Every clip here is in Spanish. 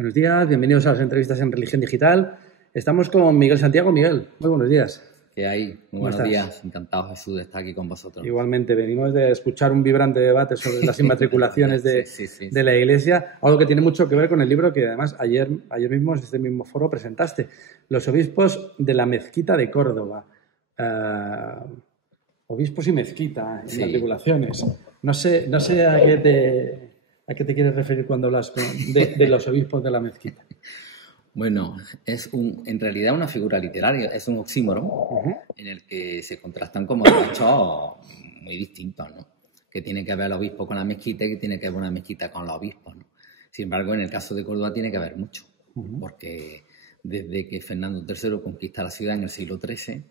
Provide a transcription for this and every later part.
Buenos días, bienvenidos a las entrevistas en Religión Digital. Estamos con Miguel Santiago. Miguel, muy buenos días. ¿Qué hay? Muy buenos días. Encantado, Jesús, de estar aquí con vosotros. Igualmente, venimos de escuchar un vibrante debate sobre las inmatriculaciones de la Iglesia, algo que tiene mucho que ver con el libro que además ayer mismo en este mismo foro presentaste, Los obispos de la mezquita de Córdoba. Obispos y mezquita, inmatriculaciones. No sé a qué te quieres referir cuando hablas de los obispos de la mezquita. Bueno, es en realidad una figura literaria, es un oxímoron en el que se contrastan como hechos muy distintos, ¿no? Que tiene que ver el obispo con la mezquita y que tiene que ver una mezquita con los obispos, ¿no? Sin embargo, en el caso de Córdoba tiene que haber mucho, porque desde que Fernando III conquista la ciudad en el siglo XIII,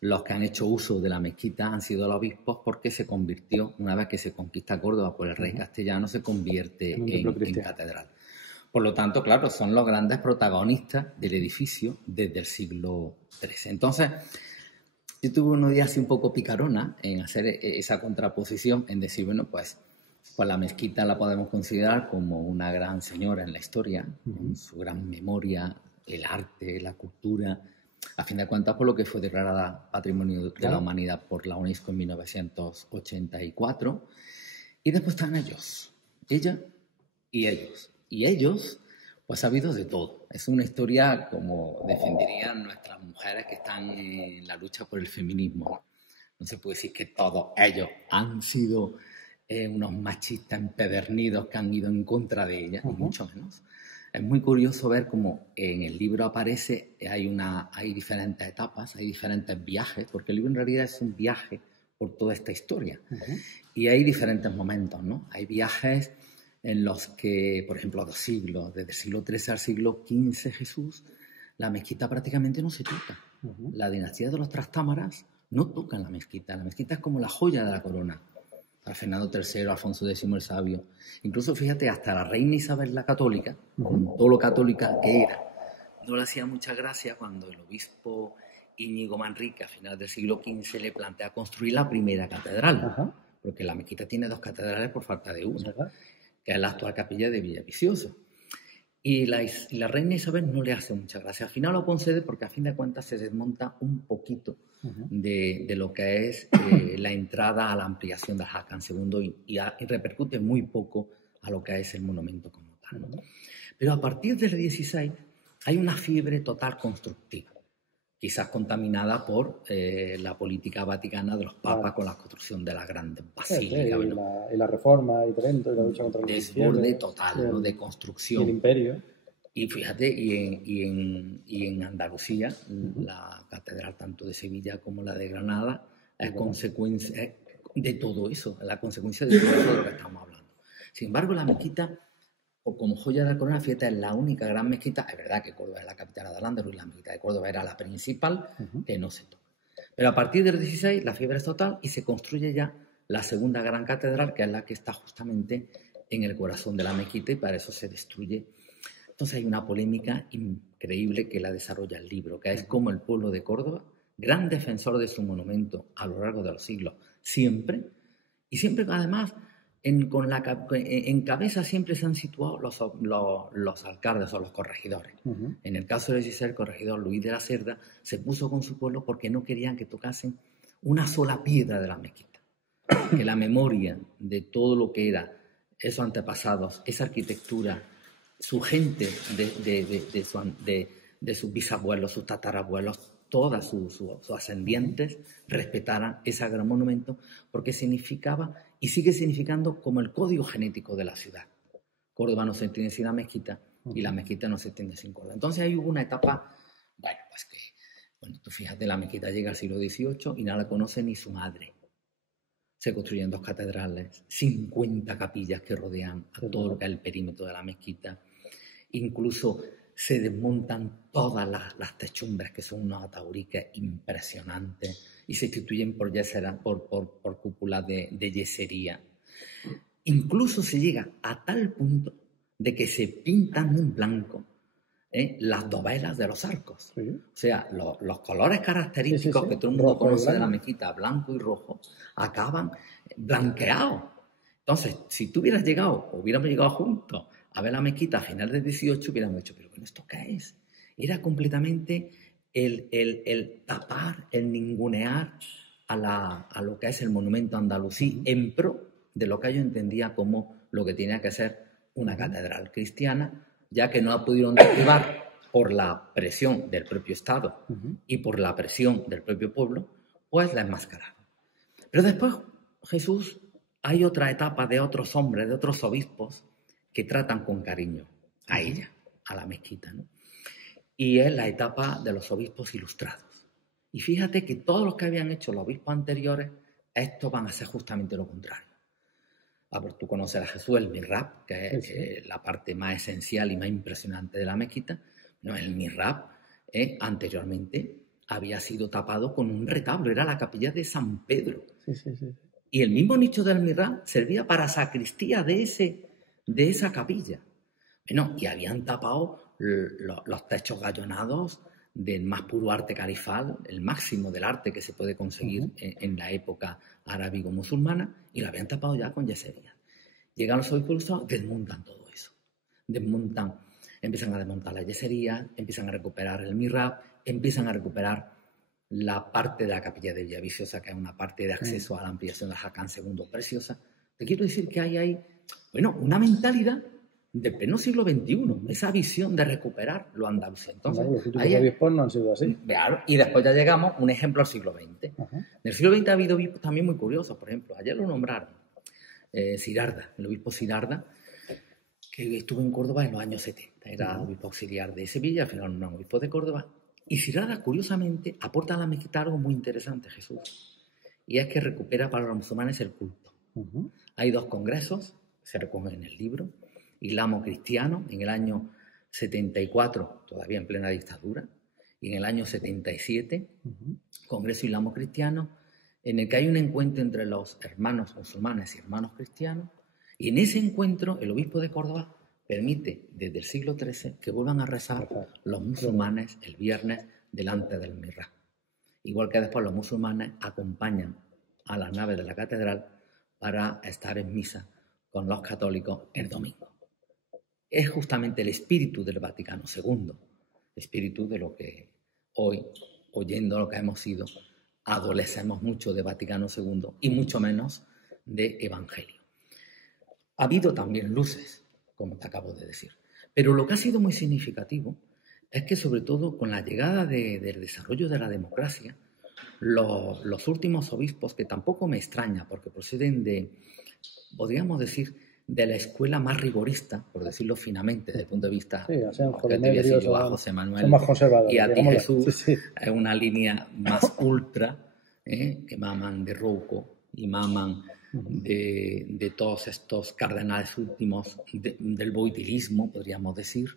los que han hecho uso de la mezquita han sido los obispos, porque se convirtió, una vez que se conquista Córdoba por el rey castellano, se convierte en catedral. Por lo tanto, claro, son los grandes protagonistas del edificio desde el siglo XIII. Entonces, yo tuve unos días así un poco picarona en hacer esa contraposición, en decir, bueno, pues la mezquita la podemos considerar como una gran señora en la historia, con su gran memoria, el arte, la cultura, a fin de cuentas por lo que fue declarada Patrimonio de la Humanidad por la UNESCO en 1984. Y después están ellos, ella y ellos. Y ellos, pues ha habido de todo. Es una historia como defenderían nuestras mujeres que están en la lucha por el feminismo. No se puede decir que todos ellos han sido unos machistas empedernidos que han ido en contra de ella, ni mucho menos. Es muy curioso ver cómo en el libro aparece, hay diferentes etapas, hay diferentes viajes, porque el libro en realidad es un viaje por toda esta historia. Y hay diferentes momentos, ¿no? Hay viajes en los que, por ejemplo, desde el siglo XIII al siglo XV Jesús, la mezquita prácticamente no se toca. La dinastía de los Trastámaras no tocan la mezquita. La mezquita es como la joya de la corona. Para Fernando III, Alfonso X el Sabio. Incluso, fíjate, hasta la reina Isabel la Católica, con todo lo católica que era, no le hacía mucha gracia cuando el obispo Íñigo Manrique, a finales del siglo XV, le plantea construir la primera catedral. Porque la mezquita tiene 2 catedrales por falta de uso, que es la actual capilla de Villaviciosa. Y la reina Isabel no le hace mucha gracia. Al final lo concede porque a fin de cuentas se desmonta un poquito de lo que es la entrada a la ampliación del Hakan II y repercute muy poco a lo que es el monumento como tal, ¿no? Pero a partir del 16 hay una fiebre total constructiva, quizás contaminada por la política vaticana de los papas con la construcción de las grandes basílicas. Y la reforma y Trento y la lucha contra el desborde total, ¿no? De construcción. El imperio. Y fíjate, y en Andalucía, la catedral tanto de Sevilla como la de Granada es consecuencia de todo eso, la consecuencia de todo eso de lo que estamos hablando. Sin embargo, la mezquita, como joya de la corona, fíjate, es la única gran mezquita. Es verdad que Córdoba es la capital de Al-Ándalus y la mezquita de Córdoba era la principal, que no se toca. Pero a partir del 16 la fiebre es total y se construye ya la segunda gran catedral, que es la que está justamente en el corazón de la mezquita, y para eso se destruye. Entonces hay una polémica increíble que la desarrolla el libro, que es como el pueblo de Córdoba, gran defensor de su monumento a lo largo de los siglos, siempre, y siempre además en cabeza siempre se han situado los alcaldes o los corregidores. En el caso de Giselle, el corregidor Luis de la Cerda se puso con su pueblo porque no querían que tocasen una sola piedra de la mezquita, que la memoria de todo lo que era esos antepasados, esa arquitectura, su gente de sus bisabuelos, sus tatarabuelos, todas sus ascendientes respetaran ese gran monumento, porque significaba y sigue significando como el código genético de la ciudad. Córdoba no se entiende sin la mezquita y la mezquita no se entiende sin Córdoba. Entonces ahí hubo una etapa, tú fíjate, la mezquita llega al siglo XVIII y no la conoce ni su madre. Se construyen 2 catedrales, 50 capillas que rodean a todo lo que es el perímetro de la mezquita. Incluso se desmontan todas las techumbres, que son unos atauriques impresionantes, y se sustituyen por cúpulas de yesería. Incluso se llega a tal punto de que se pintan en blanco las dovelas de los arcos. O sea, los colores característicos que todo el mundo conoce de la mezquita, blanco y rojo, acaban blanqueados. Entonces, si tú hubiéramos llegado juntos a ver la mezquita a finales del 18, hubiéramos dicho, pero bueno, ¿esto qué es? Era completamente el tapar, el ningunear a lo que es el monumento andalusí en pro de lo que yo entendía como lo que tenía que ser una catedral cristiana, ya que no ha podido derribar por la presión del propio Estado y por la presión del propio pueblo, pues la enmascararon. Pero después, Jesús, hay otra etapa de otros hombres, de otros obispos, que tratan con cariño a ella, a la mezquita, ¿no? Y es la etapa de los obispos ilustrados. Y fíjate que todos los que habían hecho los obispos anteriores, estos van a ser justamente lo contrario. Tú conoces a Jesús, el mihrab, que es la parte más esencial y más impresionante de la mezquita. No, el mihrab anteriormente había sido tapado con un retablo, era la capilla de San Pedro. Sí. Y el mismo nicho del mihrab servía para sacristía de esa capilla. Bueno, y habían tapado los techos gallonados del más puro arte califal, el máximo del arte que se puede conseguir en la época arábigo-musulmana, y lo habían tapado ya con yeserías. Llegan los obispos, desmontan todo eso. Empiezan a desmontar las yeserías, empiezan a recuperar el mihrab, empiezan a recuperar la parte de la capilla de Villaviciosa, que es una parte de acceso a la ampliación del Jacán II preciosa. Te quiero decir que hay una mentalidad del pleno siglo XXI, esa visión de recuperar lo andaluz. Entonces, los últimos obispos no han sido así. Y después ya llegamos, un ejemplo, al siglo XX. En el siglo XX ha habido obispos también muy curiosos. Por ejemplo, ayer lo nombraron, Sirarda, el obispo Sirarda, que estuvo en Córdoba en los años 70. Era obispo auxiliar de Sevilla, al final no obispo de Córdoba. Y Sirarda, curiosamente, aporta a la mezquita algo muy interesante, Jesús. Y es que recupera para los musulmanes el culto. Hay 2 congresos, se recogen en el libro. Islamo-cristiano, en el año 74, todavía en plena dictadura, y en el año 77, Congreso Islamo-cristiano, en el que hay un encuentro entre los hermanos musulmanes y hermanos cristianos, y en ese encuentro el obispo de Córdoba permite, desde el siglo XIII, que vuelvan a rezar los musulmanes el viernes delante del mihrab. Igual que después los musulmanes acompañan a las naves de la catedral para estar en misa con los católicos el domingo. Es justamente el espíritu del Vaticano II, espíritu de lo que hoy, oyendo lo que hemos sido, adolecemos mucho de Vaticano II y mucho menos de Evangelio. Ha habido también luces, como te acabo de decir, pero lo que ha sido muy significativo es que, sobre todo con la llegada del desarrollo de la democracia, los últimos obispos, que tampoco me extraña porque proceden de, podríamos decir, de la escuela más rigorista, por decirlo finamente, desde el punto de vista a José Manuel y a ti, Jesús, es una línea más ultra, que maman de Rouco y maman de todos estos cardenales últimos del boitilismo, podríamos decir.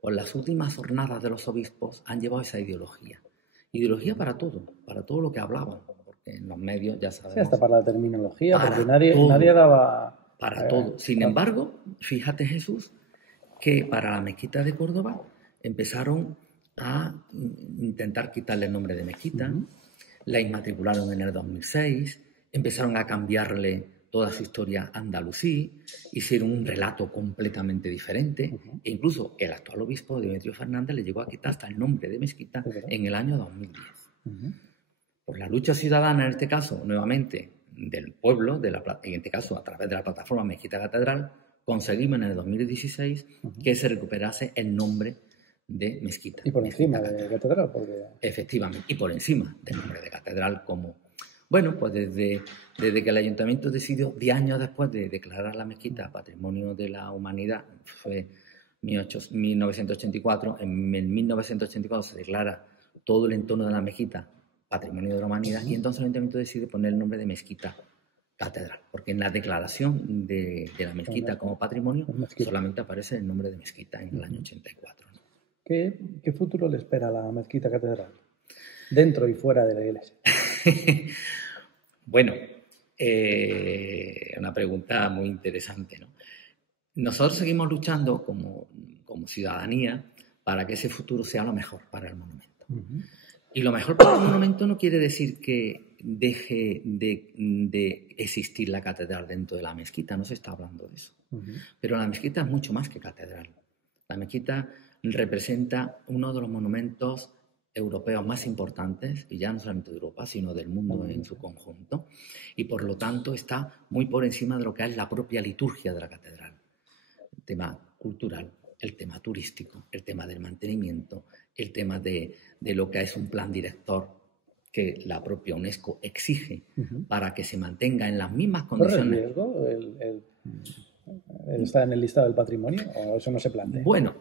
Pues las últimas jornadas de los obispos han llevado esa ideología para todo lo que hablaban, porque en los medios ya sabemos. Sí, hasta para la terminología, porque nadie daba... Para todo. Sin embargo, fíjate, Jesús, que para la mezquita de Córdoba empezaron a intentar quitarle el nombre de mezquita, la inmatricularon en el 2006, empezaron a cambiarle toda su historia andalusí, hicieron un relato completamente diferente, e incluso el actual obispo Demetrio Fernández le llegó a quitar hasta el nombre de mezquita en el año 2010. Por la lucha ciudadana, en este caso, nuevamente, del pueblo, en este caso a través de la plataforma Mezquita Catedral, conseguimos en el 2016 que se recuperase el nombre de mezquita. Y por encima de catedral. Porque... Efectivamente, y por encima del nombre de catedral, como... Bueno, pues desde que el ayuntamiento decidió, 10 años después de declarar la mezquita Patrimonio de la Humanidad, fue 1984, en 1984 se declara todo el entorno de la mezquita Patrimonio de la Humanidad, y entonces el ayuntamiento decide poner el nombre de Mezquita Catedral, porque en la declaración de la mezquita como patrimonio solamente aparece el nombre de mezquita en el año 84. ¿no? ¿Qué futuro le espera a la Mezquita Catedral? Dentro y fuera de la iglesia. Bueno, una pregunta muy interesante, ¿no? Nosotros seguimos luchando como ciudadanía para que ese futuro sea lo mejor para el monumento. Y lo mejor para el monumento no quiere decir que deje de existir la catedral dentro de la mezquita, no se está hablando de eso. Pero la mezquita es mucho más que catedral. La mezquita representa uno de los monumentos europeos más importantes, y ya no solamente de Europa, sino del mundo en su conjunto, y por lo tanto está muy por encima de lo que es la propia liturgia de la catedral. El tema cultural, el tema turístico, el tema del mantenimiento, el tema de lo que es un plan director que la propia UNESCO exige para que se mantenga en las mismas condiciones. ¿Corre riesgo el estar en el listado del patrimonio o eso no se plantea? Bueno,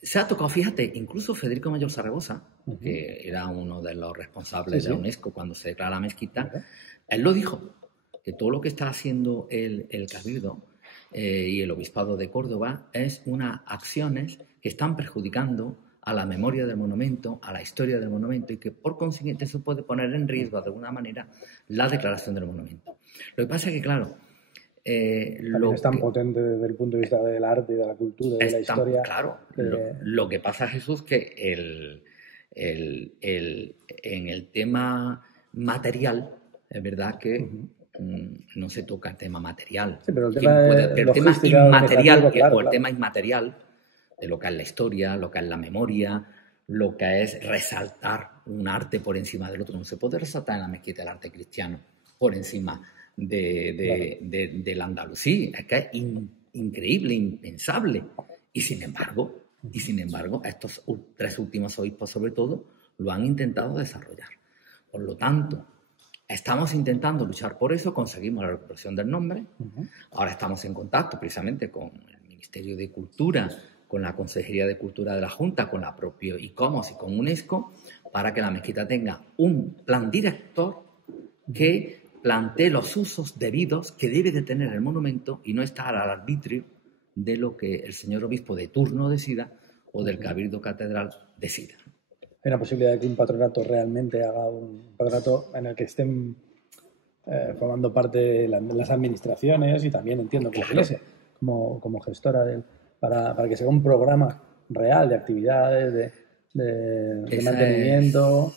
se ha tocado, fíjate, incluso Federico Mayor Zaragoza, que era uno de los responsables de la UNESCO cuando se declara la mezquita, él lo dijo, que todo lo que está haciendo el Cabildo y el Obispado de Córdoba es unas acciones que están perjudicando a la memoria del monumento, a la historia del monumento, y que por consiguiente eso puede poner en riesgo de alguna manera la declaración del monumento. Lo que pasa es que, claro, también es tan potente desde el punto de vista del arte y de la cultura y de la historia. Claro, lo que pasa, Jesús, que en el tema material, es verdad que no se toca el tema material. Sí, pero el tema inmaterial, el tema inmaterial de lo que es la historia, lo que es la memoria, lo que es resaltar un arte por encima del otro. No se puede resaltar en la mezquita el arte cristiano por encima del andalusí. Es que es increíble, impensable. Y sin embargo, estos 3 últimos obispos, sobre todo, lo han intentado desarrollar. Por lo tanto, estamos intentando luchar por eso, conseguimos la recuperación del nombre. Ahora estamos en contacto precisamente con el Ministerio de Cultura, con la Consejería de Cultura de la Junta, con la propia ICOMOS y con UNESCO, para que la mezquita tenga un plan director que plantee los usos debidos que debe de tener el monumento y no estar al arbitrio de lo que el señor obispo de turno decida o del Cabildo Catedral decida. ¿Hay una posibilidad de que un patronato realmente haga un patronato en el que estén formando parte las administraciones y también entiendo que la Iglesia como gestora para que sea un programa real de actividades, de mantenimiento?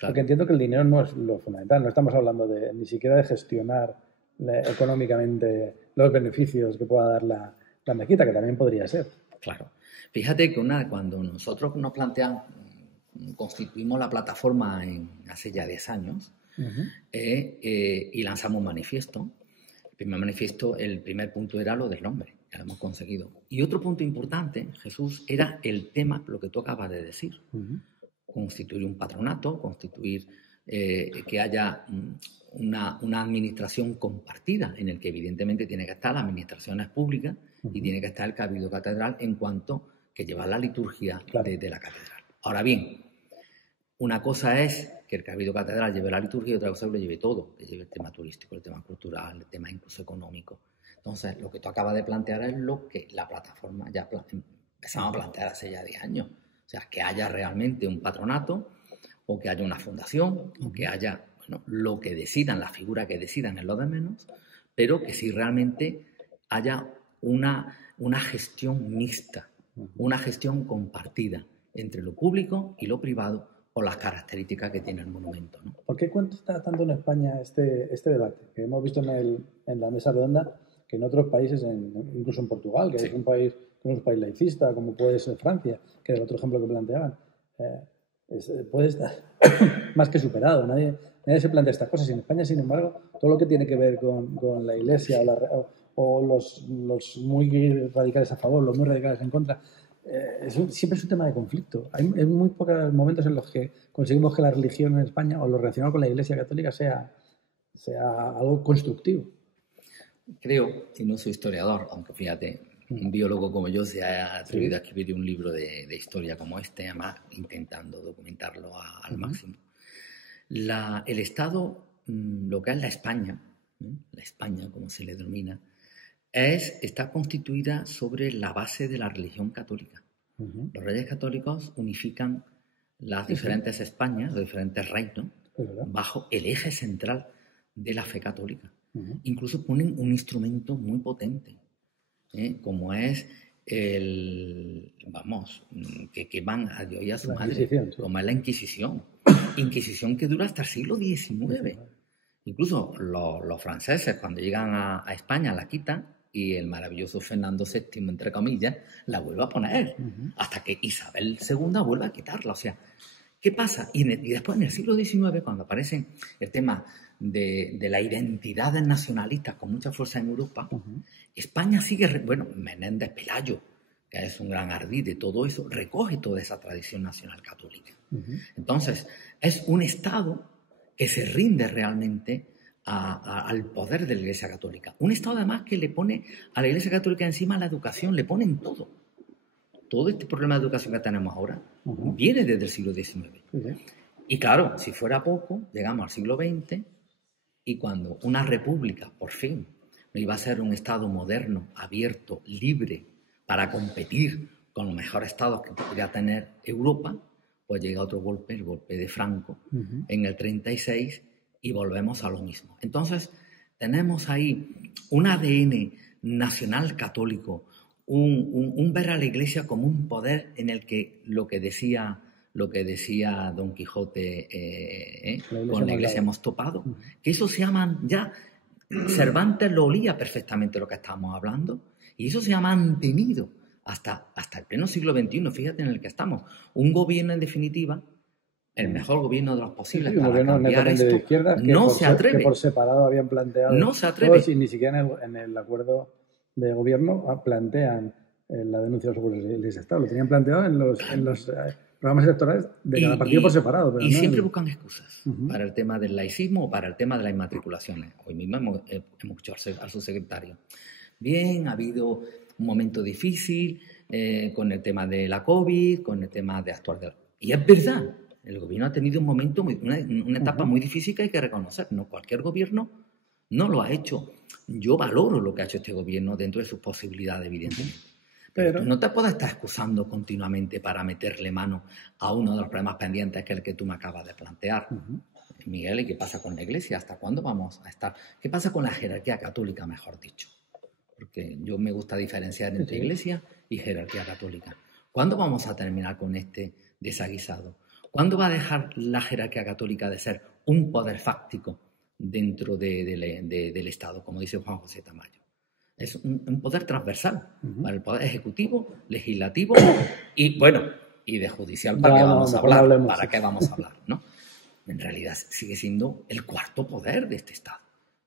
Porque entiendo que el dinero no es lo fundamental, no estamos hablando ni siquiera de gestionar económicamente los beneficios que pueda dar la mezquita, que también podría ser. Claro. Fíjate que cuando nosotros nos constituimos la plataforma hace ya 10 años y lanzamos un manifiesto. El primer manifiesto, el primer punto era lo del nombre, que lo hemos conseguido. Y otro punto importante, Jesús, era el tema, lo que tú acabas de decir. Constituir un patronato, constituir que haya una administración compartida en el que evidentemente tiene que estar las administraciones públicas y tiene que estar el Cabildo Catedral en cuanto que lleva la liturgia de la catedral. Ahora bien, una cosa es que el Cabildo Catedral lleve la liturgia y otra cosa es que lo lleve todo, que lleve el tema turístico, el tema cultural, el tema incluso económico. Entonces, lo que tú acabas de plantear es lo que la plataforma ya empezamos a plantear hace ya 10 años. O sea, que haya realmente un patronato o que haya una fundación o que haya lo que decidan, la figura que decidan es lo de menos, pero que sí realmente haya una gestión mixta, una gestión compartida entre lo público y lo privado por las características que tiene el monumento, ¿no? ¿Por qué cuenta tanto en España este debate? Que hemos visto en la mesa redonda que en otros países, incluso en Portugal, que es un país laicista, como puede ser Francia, que era el otro ejemplo que planteaban, puede estar más que superado. Nadie se plantea estas cosas. Y en España, sin embargo, todo lo que tiene que ver con la Iglesia o los muy radicales a favor, los muy radicales en contra, siempre es un tema de conflicto. Hay muy pocos momentos en los que conseguimos que la religión en España o lo relacionado con la Iglesia Católica sea algo constructivo. Creo, y no soy historiador, aunque fíjate, un biólogo como yo se ha atrevido a escribir un libro de historia como este, además intentando documentarlo al máximo. El Estado, lo que es la España como se le denomina, está constituida sobre la base de la religión católica. Los reyes católicos unifican las diferentes Españas, los diferentes reinos, bajo el eje central de la fe católica. Incluso ponen un instrumento muy potente, como es que van a Dios y a su madre, como es la Inquisición. Inquisición que dura hasta el siglo XIX. Incluso los franceses, cuando llegan a España, la quitan y el maravilloso Fernando VII, entre comillas, la vuelve a poner, hasta que Isabel II vuelve a quitarla. O sea, ¿qué pasa? Y después, en el siglo XIX, cuando aparece el tema de la identidad nacionalista con mucha fuerza en Europa, España sigue... Bueno, Menéndez Pelayo, que es un gran ardid de todo eso, recoge toda esa tradición nacional católica. Entonces, es un Estado que se rinde realmente al poder de la Iglesia Católica. Un Estado, además, que le pone a la Iglesia Católica encima la educación, le pone en todo. Todo este problema de educación que tenemos ahora viene desde el siglo XIX. Y claro, si fuera poco, llegamos al siglo XX y cuando una república, por fin, no iba a ser un Estado moderno, abierto, libre, para competir con los mejores estados que podría tener Europa, pues llega otro golpe, el golpe de Franco, en el 36, y volvemos a lo mismo. Entonces, tenemos ahí un ADN nacional católico, un ver a la Iglesia como un poder en el que lo que decía Don Quijote, con la Iglesia hemos topado, que eso se llama ya... Cervantes lo olía perfectamente lo que estábamos hablando, y eso se ha mantenido hasta el pleno siglo XXI, fíjate en el que estamos. Un gobierno, en definitiva, el mejor gobierno de los posibles para cambiar esto, de izquierda, no se atreve. Que por separado habían planteado... No se atreve. Y ni siquiera en el acuerdo de gobierno plantean la denuncia sobre el Estado. Lo tenían planteado en los programas electorales de cada partido por separado. Pero siempre buscan excusas para el tema del laicismo o para el tema de las inmatriculaciones. Hoy mismo hemos escuchado al subsecretario. Bien, ha habido un momento difícil con el tema de la COVID, con el tema de actuar de la... Y es verdad, el gobierno ha tenido un momento, una etapa muy difícil que hay que reconocer. No cualquier gobierno no lo ha hecho. Yo valoro lo que ha hecho este gobierno dentro de sus posibilidades, evidentemente. Pero tú no te puedes estar excusando continuamente para meterle mano a uno de los problemas pendientes que es el que tú me acabas de plantear. Miguel, ¿y qué pasa con la Iglesia? ¿Hasta cuándo vamos a estar? ¿Qué pasa con la jerarquía católica, mejor dicho? Porque yo me gusta diferenciar entre Iglesia y jerarquía católica. ¿Cuándo vamos a terminar con este desaguisado? ¿Cuándo va a dejar la jerarquía católica de ser un poder fáctico dentro del Estado, como dice Juan José Tamayo? Es un poder transversal para el poder ejecutivo, legislativo y, bueno, y de judicial. ¿Para qué vamos a hablar? ¿Para qué vamos a hablar? ¿No? En realidad sigue siendo el cuarto poder de este Estado.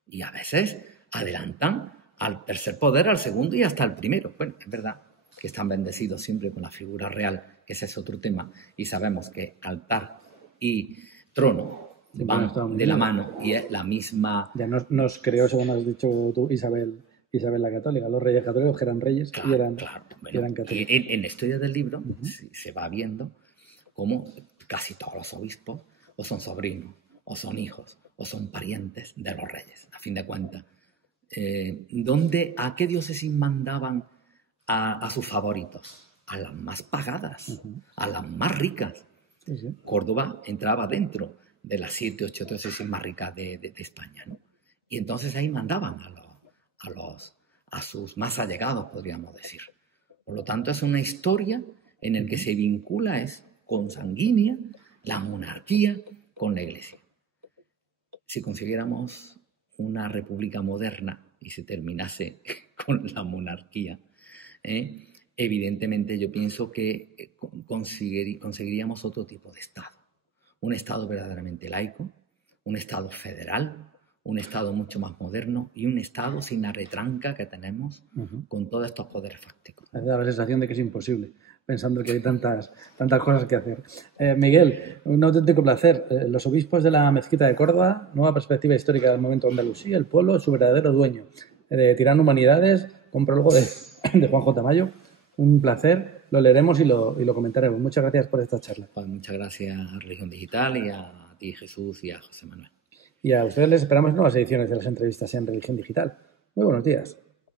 Y a veces adelantan al tercer poder, al segundo y hasta al primero. Bueno, es verdad que están bendecidos siempre con la figura real, que ese es otro tema, y sabemos que altar y trono van de la mano y es la misma... Ya nos creó, según has dicho tú, Isabel la Católica. Los reyes católicos que eran reyes y eran católicos. En la historia del libro se va viendo cómo casi todos los obispos o son sobrinos, o son hijos, o son parientes de los reyes, a fin de cuentas. ¿A qué diócesis mandaban a sus favoritos? A las más pagadas, a las más ricas. Córdoba entraba dentro de las 7 o 8 diócesis más ricas de España, ¿no? Y entonces ahí mandaban a sus más allegados, podríamos decir. Por lo tanto, es una historia en la que se vincula, es consanguínea, la monarquía con la Iglesia. Si consiguiéramos una república moderna y se terminase con la monarquía, evidentemente yo pienso que conseguiríamos otro tipo de Estado. Un Estado verdaderamente laico, un Estado federal, un Estado mucho más moderno y un Estado sin la retranca que tenemos con todos estos poderes fácticos. Me da la sensación de que es imposible, pensando que hay tantas cosas que hacer. Miguel, un auténtico placer. Los obispos de la Mezquita de Córdoba, nueva perspectiva histórica del momento de Andalucía, el pueblo, su verdadero dueño. De Tirano Humanidades, con prólogo de Juan J. Tamayo. Un placer, lo leeremos y lo comentaremos. Muchas gracias por esta charla. Pues muchas gracias a Religión Digital y a ti, Jesús, y a José Manuel. Y a ustedes les esperamos nuevas ediciones de las entrevistas en Religión Digital. Muy buenos días.